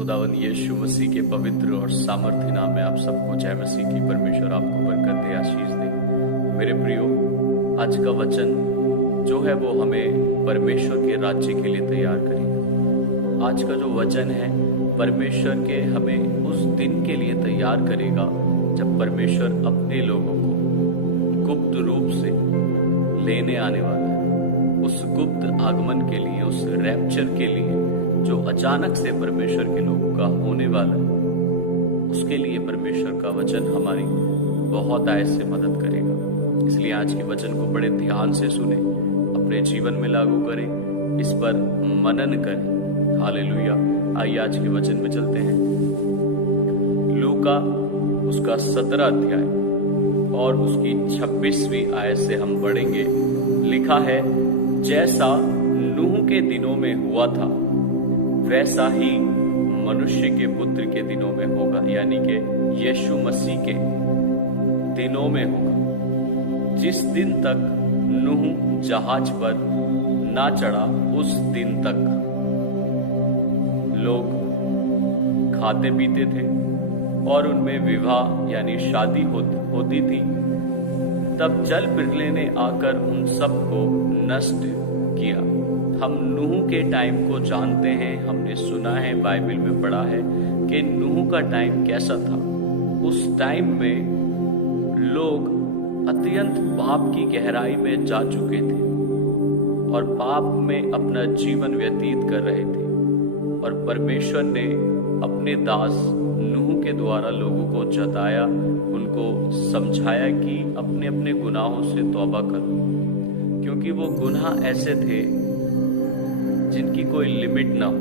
खुदावंद यीशु मसीह के पवित्र और सामर्थ्य नाम में आप सबको जय मसीह की। परमेश्वर आपको बरकत दे, आशीष दे। मेरे प्रियो, आज का वचन जो है वो हमें परमेश्वर के राज्य के लिए तैयार करेगा। आज का जो वचन है परमेश्वर के हमें उस दिन के लिए तैयार करेगा जब परमेश्वर अपने लोगों को गुप्त रूप से लेने आने वाला है। उस गुप्त आगमन के लिए, उस रैप्चर के लिए जो अचानक से परमेश्वर के लोगों का होने वाला है, उसके लिए परमेश्वर का वचन हमारी बहुत आय से मदद करेगा। इसलिए आज के वचन को बड़े ध्यान से सुने, अपने जीवन में लागू करें, इस पर मनन करें। हालेलुया। आइए आज के वचन में चलते हैं। लूका उसका 17 अध्याय और उसकी 26वीं आयत से हम पढ़ेंगे। लिखा है, जैसा नूह के दिनों में हुआ था वैसा ही मनुष्य के पुत्र के दिनों में होगा, यानी कि यीशु मसीह के दिनों में होगा। जिस दिन तक नूह जहाज पर ना चढ़ा उस दिन तक लोग खाते पीते थे और उनमें विवाह यानी शादी होती थी। तब जल पिघले ने आकर उन सबको नष्ट किया। हम नूह के टाइम को जानते हैं, हमने सुना है, बाइबल में पढ़ा है कि नूह का टाइम कैसा था। उस टाइम में लोग अत्यंत पाप की गहराई में जा चुके थे और पाप में अपना जीवन व्यतीत कर रहे थे, और परमेश्वर ने अपने दास नूह के द्वारा लोगों को जताया, उनको समझाया कि अपने अपने गुनाहों से तौबा करो, क्योंकि वो गुनाह ऐसे थे जिनकी कोई लिमिट ना हो।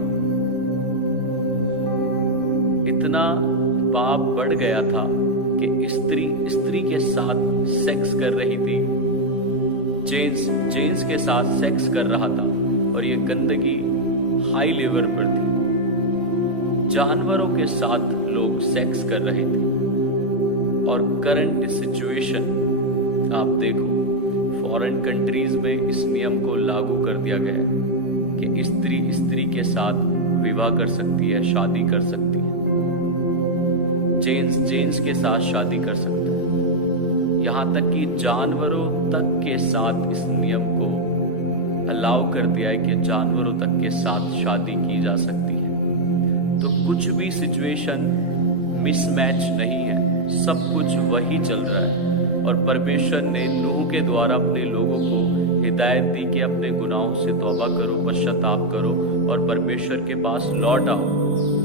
इतना पाप बढ़ गया था कि स्त्री के साथ सेक्स कर रही थी, जेंट्स के साथ सेक्स कर रहा था, और ये गंदगी हाई लेवल पर थी। जानवरों के साथ लोग सेक्स कर रहे थे। और करंट सिचुएशन आप देखो, फॉरेन कंट्रीज में इस नियम को लागू कर दिया गया है कि स्त्री के साथ विवाह कर सकती है, शादी कर सकती है, जेंट्स के साथ शादी कर सकता है। यहां तक कि जानवरों तक के साथ इस नियम को अलाउ कर दिया है कि जानवरों तक के साथ शादी की जा सकती है। तो कुछ भी सिचुएशन मिसमैच नहीं है, सब कुछ वही चल रहा है। और परमेश्वर ने नूह के द्वारा अपने लोगों को हिदायत दी कि अपने गुनाहों से तौबा करो, पश्चाताप करो और परमेश्वर के पास लौट आओ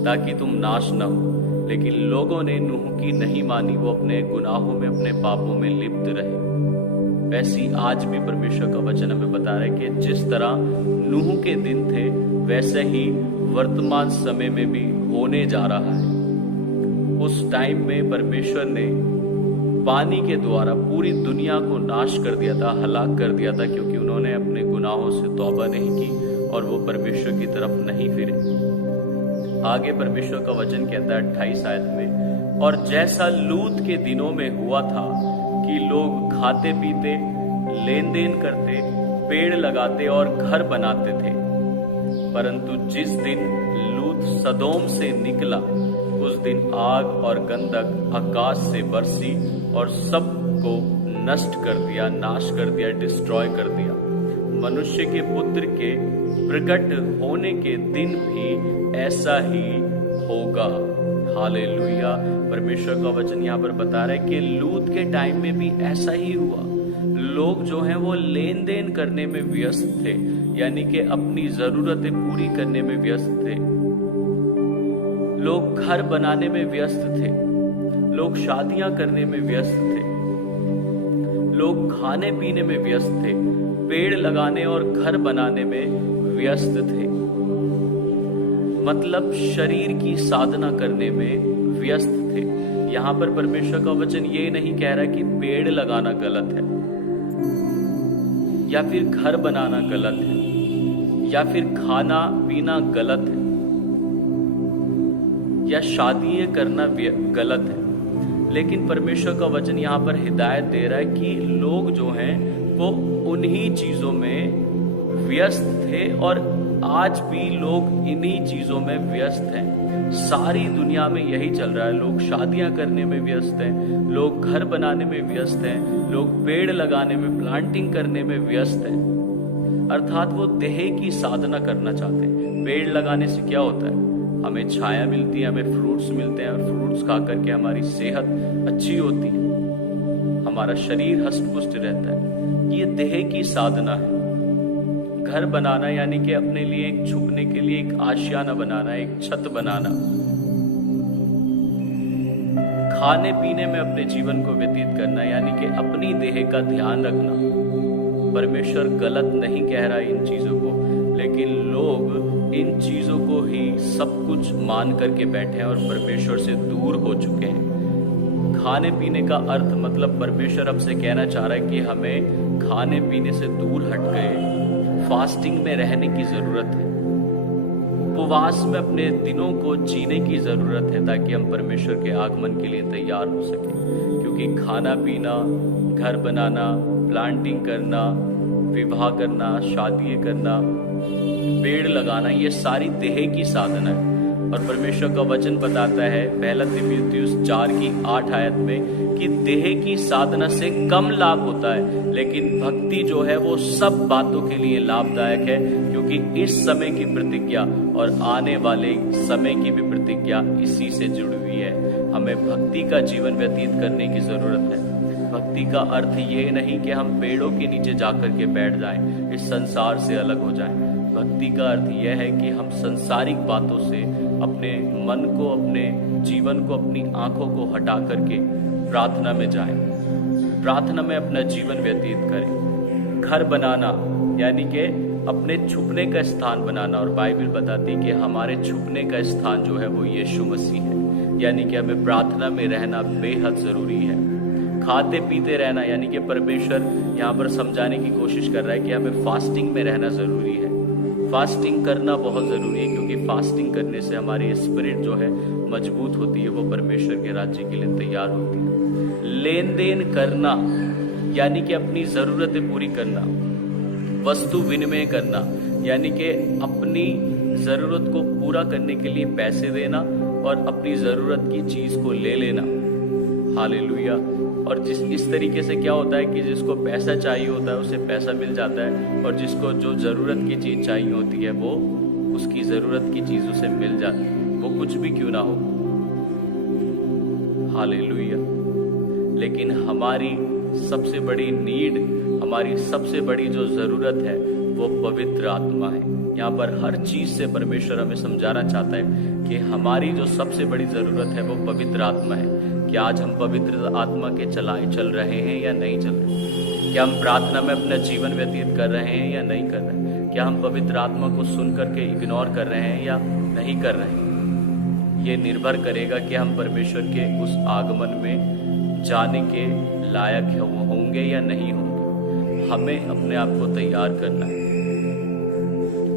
ताकि तुम नाश न हो। लेकिन लोगों ने नूह की नहीं मानी, वो अपने गुनाहों में, अपने पापों में लिप्त रहे। वैसी आज भी परमेश्वर का वचन हमें बता रहा है कि जिस तरह नूह के दिन थे वैसे ही वर्तमान समय में भी होने जा रहा है। उस टाइम में परमेश्वर ने पानी के द्वारा पूरी दुनिया को नाश कर दिया था, हलाक कर दिया था, क्योंकि उन्होंने अपने गुनाहों से तौबा नहीं की और वो परमेश्वर की तरफ नहीं फिरे। आगे परमेश्वर का वचन कहता है 28 आयत में, और जैसा लूत के दिनों में हुआ था कि लोग खाते पीते, लेन देन करते, पेड़ लगाते और घर बनाते थे, परंतु जिस दिन लूत सदोम से निकला उस दिन आग और गंधक आकाश से बरसी और सबको नष्ट कर दिया, नाश कर दिया, डिस्ट्रॉय कर दिया। मनुष्य के पुत्र के प्रकट होने के दिन भी ऐसा ही होगा। हालेलुया। परमेश्वर का वचन यहाँ पर बता रहा है कि लूत के टाइम में भी ऐसा ही हुआ। लोग जो हैं वो लेन देन करने में व्यस्त थे, यानी कि अपनी जरूरतें पूरी करने में व्यस्त थे। लोग घर बनाने में व्यस्त थे, लोग शादियां करने में व्यस्त थे, लोग खाने पीने में व्यस्त थे, पेड़ लगाने और घर बनाने में व्यस्त थे। मतलब शरीर की साधना करने में व्यस्त थे। यहां पर परमेश्वर का वचन ये नहीं कह रहा कि पेड़ लगाना गलत है, या फिर घर बनाना गलत है, या फिर खाना पीना गलत है, या शादी करना गलत है। लेकिन परमेश्वर का वचन यहाँ पर हिदायत दे रहा है कि लोग जो हैं वो उन्हीं चीजों में व्यस्त थे और आज भी लोग इन्हीं चीजों में व्यस्त हैं। सारी दुनिया में यही चल रहा है। लोग शादियां करने में व्यस्त हैं, लोग घर बनाने में व्यस्त हैं, लोग पेड़ लगाने में, प्लांटिंग करने में व्यस्त हैं। अर्थात वो देह की साधना करना चाहते हैं। पेड़ लगाने से क्या होता है? हमें छाया मिलती है, हमें फ्रूट्स मिलते हैं, और फ्रूट्स खा करके हमारी सेहत अच्छी होती है, हमारा शरीर हष्ट-पुष्ट रहता है। ये देह की साधना है। घर बनाना यानी कि अपने लिए एक छुपने के लिए एक आशियाना बनाना, एक छत बनाना। खाने पीने में अपने जीवन को व्यतीत करना यानी कि अपनी देह का ध्यान रखना। परमेश्वर गलत नहीं कह रहा इन चीजों को, लेकिन लोग इन चीजों को ही सब कुछ मान करके बैठे हैं और परमेश्वर से दूर हो चुके हैं। खाने पीने का अर्थ मतलब परमेश्वर हमसे कहना चाह रहा है कि हमें खाने पीने से दूर हट गए, फास्टिंग में रहने की जरूरत है, उपवास में अपने दिनों को जीने की जरूरत है, ताकि हम परमेश्वर के आगमन के लिए तैयार हो सके। क्योंकि खाना पीना, घर बनाना, प्लांटिंग करना, विवाह करना, शादी करना, पेड़ लगाना, ये सारी देह की साधना है। और परमेश्वर का वचन बताता है पहला तीमुथियुस 4:8 में कि देह की साधना से कम लाभ होता है, लेकिन भक्ति जो है वो सब बातों के लिए लाभदायक है, क्योंकि इस समय की प्रतिज्ञा और आने वाले समय की भी प्रतिज्ञा इसी से जुड़ी हुई है। हमें भक्ति का जीवन व्यतीत करने की जरूरत है। भक्ति का अर्थ ये नहीं कि हम पेड़ों के नीचे जाकर के बैठ जाएं, इस संसार से अलग हो जाएं। भक्ति का अर्थ यह है कि हम संसारिक बातों से अपने मन को, अपने जीवन को, अपनी आंखों को हटा करके प्रार्थना में जाएं, प्रार्थना में अपना जीवन व्यतीत करें। घर बनाना यानी कि अपने छुपने का स्थान बनाना, और बाइबल बताती है कि हमारे छुपने का स्थान जो है वो यीशु मसीह है, यानी कि हमें प्रार्थना में रहना बेहद जरूरी है। खाते पीते रहना यानी कि परमेश्वर यहाँ पर समझाने की कोशिश कर रहा है कि हमें फास्टिंग में रहना जरूरी है। फास्टिंग करना बहुत जरूरी है, क्योंकि फास्टिंग करने से हमारी स्पिरिट जो है मजबूत होती है, वो परमेश्वर के राज्य के लिए तैयार होती है। लेन देन करना यानी कि अपनी जरूरतें पूरी करना, वस्तु विनिमय करना यानी कि अपनी जरूरत को पूरा करने के लिए पैसे देना और अपनी जरूरत की चीज को ले लेना। हालेलुया। और इस तरीके से क्या होता है कि जिसको पैसा चाहिए होता है उसे पैसा मिल जाता है, और जिसको जो जरूरत की चीज चाहिए होती है वो उसकी जरूरत की चीज उसे मिल जाती है, वो कुछ भी क्यों ना हो। हालेलुया। लेकिन हमारी सबसे बड़ी नीड, हमारी सबसे बड़ी जो जरूरत है वो पवित्र आत्मा है। यहाँ पर हर चीज से परमेश्वर हमें समझाना चाहता है कि हमारी जो सबसे बड़ी जरूरत है वो पवित्र आत्मा है। क्या आज हम पवित्र आत्मा के चल रहे हैं या नहीं चल रहे? क्या हम प्रार्थना में अपना जीवन व्यतीत कर रहे हैं या नहीं कर रहे हैं? क्या हम पवित्र आत्मा को सुन करके इग्नोर कर रहे हैं या नहीं कर रहे हैं? ये निर्भर करेगा कि हम परमेश्वर के उस आगमन में जाने के लायक होंगे या नहीं होंगे। हमें अपने आप को तैयार करना है।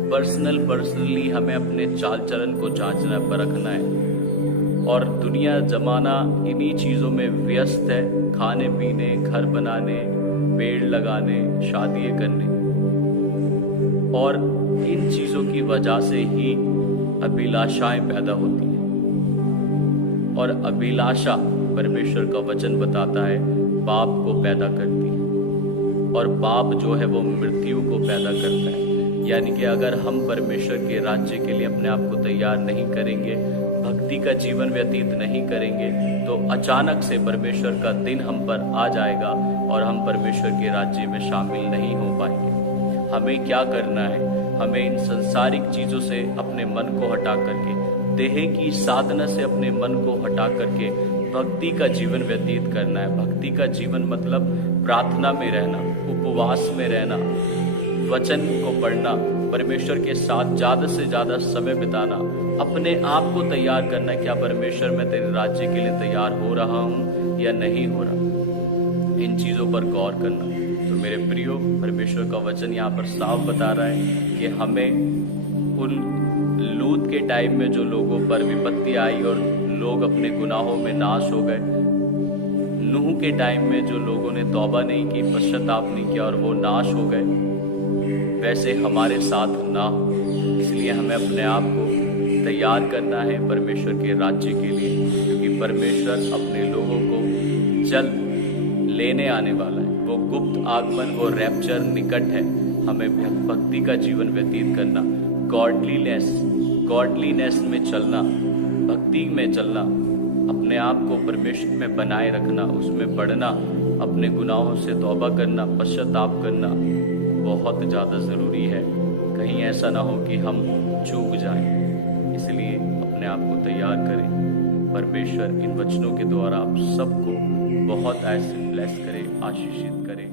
पर्सनली हमें अपने चाल चलन को जांचना, परखना है। और दुनिया जमाना इन्हीं चीजों में व्यस्त है, खाने पीने, घर बनाने, पेड़ लगाने, शादी करने, और इन चीजों की वजह से ही अभिलाषाएं पैदा होती हैं। और अभिलाषा, परमेश्वर का वचन बताता है, पाप को पैदा करती है, और पाप जो है वो मृत्यु को पैदा करता है। यानी कि अगर हम परमेश्वर के राज्य के लिए अपने आप को तैयार नहीं करेंगे, भक्ति का जीवन व्यतीत नहीं करेंगे, तो अचानक से परमेश्वर का दिन हम पर आ जाएगा और हम परमेश्वर के राज्य में शामिल नहीं हो पाएंगे। हमें क्या करना है? हमें इन संसारिक चीजों से अपने मन को हटा करके, देह की साधना से अपने मन को हटा करके भक्ति का जीवन व्यतीत करना है। भक्ति का जीवन मतलब प्रार्थना में रहना, उपवास में रहना, वचन को पढ़ना, परमेश्वर के साथ ज्यादा से ज्यादा समय बिताना, अपने आप को तैयार करना। क्या परमेश्वर मैं तेरे राज्य के लिए तैयार हो रहा हूँ या नहीं हो रहा? इन चीजों पर गौर करना। तो मेरे प्रियो, परमेश्वर का वचन यहाँ पर साफ बता रहा है कि हमें उन लूत के टाइम में जो लोगों पर विपत्ति आई और लोग अपने गुनाहों में नाश हो गए, नूह के टाइम में जो लोगों ने तौबा नहीं की, पश्चाताप नहीं किया और वो नाश हो गए, वैसे हमारे साथ ना हो। इसलिए हमें अपने आप को तैयार करना है परमेश्वर के राज्य के लिए, क्योंकि परमेश्वर अपने लोगों को जल्द लेने आने वाला है। वो गुप्त आगमन, वो रैप्चर निकट है। हमें भक्ति का जीवन व्यतीत करना, गॉडलीनेस में चलना, भक्ति में चलना, अपने आप को परमेश्वर में बनाए रखना, उसमें बढ़ना, अपने गुनाहों से तौबा करना, पश्चाताप करना बहुत ज़्यादा ज़रूरी है। कहीं ऐसा ना हो कि हम चूक जाएं। इसलिए अपने आप को तैयार करें। परमेश्वर इन वचनों के द्वारा आप सबको बहुत ऐसे ब्लेस करे, आशीषित करे।